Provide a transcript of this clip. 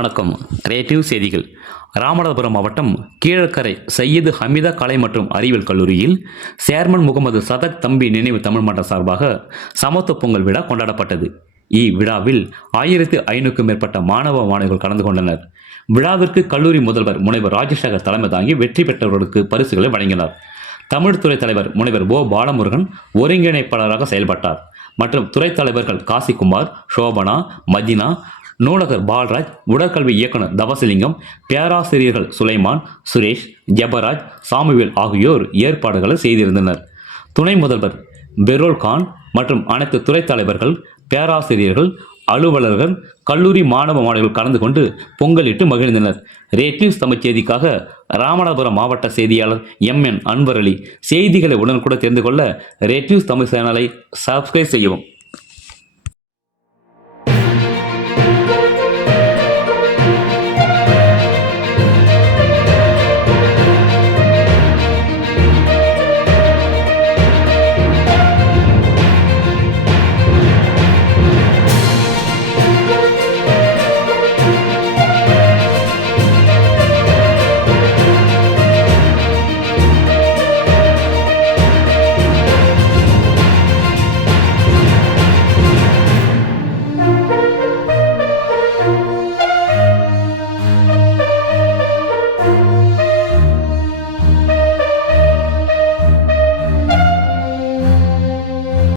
வணக்கம். கிரியேட்டிவ் செய்திகள். ராமநாதபுரம் மாவட்டம் கீழக்கரை சையது ஹமீதா கலை மற்றும் அறிவியல் கல்லூரியில் சேர்மன் முகமது சதக் தம்பி நினைவு தமிழ் மன்றம் சார்பாக சமத்துவ பொங்கல் விழா கொண்டாடப்பட்டது. இவ்விழாவில் 1500க்கும் மேற்பட்ட மாணவ மாணவிகள் கலந்து கொண்டனர். விழாவிற்கு கல்லூரி முதல்வர் முனைவர் ராஜசேகர் தலைமை தாங்கி வெற்றி பெற்றவர்களுக்கு பரிசுகளை வழங்கினார். தமிழ்துறை தலைவர் முனைவர் ஓ பாலமுருகன் ஒருங்கிணைப்பாளராக செயல்பட்டார். மற்றும் துறை தலைவர்கள் காசிகுமார், சோபனா, மதினா, நூலகர் பால்ராஜ், உடற்கல்வி இயக்குனர் தவசலிங்கம், பேராசிரியர்கள் சுலைமான், சுரேஷ், ஜபராஜ், சாமுவேல் ஆகியோர் ஏற்பாடுகளை செய்திருந்தனர். துணை முதல்வர் பெரோல் கான் மற்றும் அனைத்து துறை தலைவர்கள், பேராசிரியர்கள், அலுவலர்கள், கல்லூரி மாணவ மாணவிகள் கலந்து கொண்டு பொங்கலிட்டு மகிழ்ந்தனர். ரேடியோஸ் தமிழ் செய்திக்காக ராமநாதபுரம் மாவட்ட செய்தியாளர் MN அன்வர் அலி. செய்திகளை உடனுக்குடன் தெரிந்து கொள்ள ரேடியோஸ் தமிழ் சேனலை சப்ஸ்கிரைப் செய்யவும்.